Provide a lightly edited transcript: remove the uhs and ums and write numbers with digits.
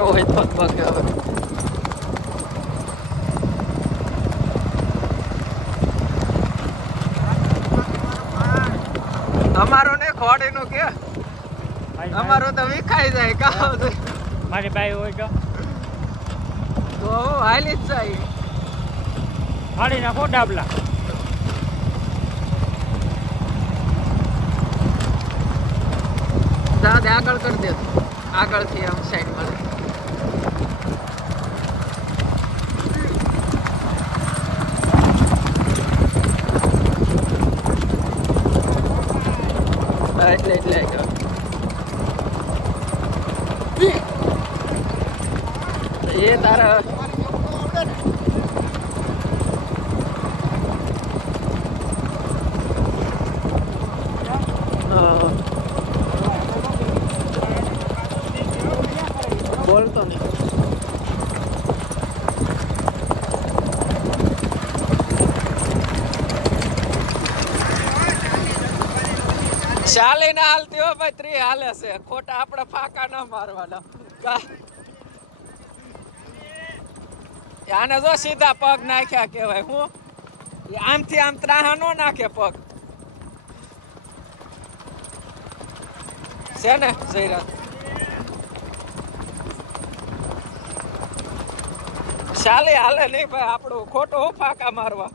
ન હોય તો બકે હવે અમારો ને ખોડી નું કે અમારો તો વિખાઈ જાય કા મારી બાઈ હોય તો હાલી જ જાય હાડી નાખો ડાબલા દાદા આગળ કરી દે આગળથી આમ સાઈડ માં એટલે એ તારા બોલતો નહીં ચાલી ના હાલતી હો ભાઈ 3 હાલે છે ખોટા આપણે ફાકા ના મારવાના આને જો સીધા પગ નાખ્યા કેવાય હું આમથી આમ ત્રાહા નો નાખે પગ છે ને જયરાજ ચાલે હાલે નહીં ભાઈ આપણું ખોટું હું ફાકા મારવા